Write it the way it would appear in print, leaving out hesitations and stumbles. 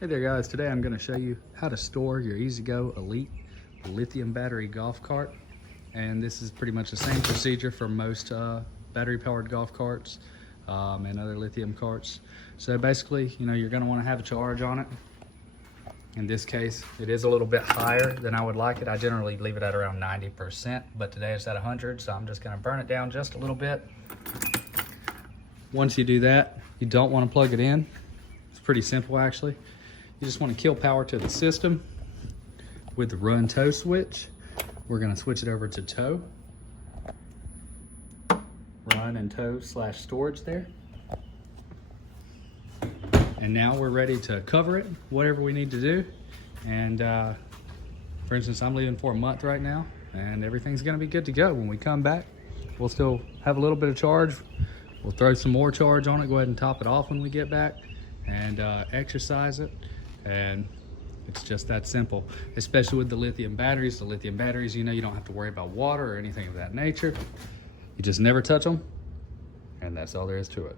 Hey there guys, today I'm going to show you how to store your E-Z-Go Elite lithium battery golf cart. And this is pretty much the same procedure for most battery powered golf carts and other lithium carts. So basically, you're going to want to have a charge on it. In this case, it is a little bit higher than I would like it. I generally leave it at around 90%, but today it's at 100, so I'm just going to burn it down just a little bit. Once you do that, you don't want to plug it in. It's pretty simple actually. You just want to kill power to the system with the run tow switch. We're going to switch it over to tow. Run and tow / storage there. And now we're ready to cover it, whatever we need to do. And for instance, I'm leaving for a month right now and everything's going to be good to go. When we come back, we'll still have a little bit of charge. We'll throw some more charge on it, go ahead and top it off when we get back and exercise it. And it's just that simple, especially with the lithium batteries. The lithium batteries, you don't have to worry about water or anything of that nature. You just never touch them, and that's all there is to it.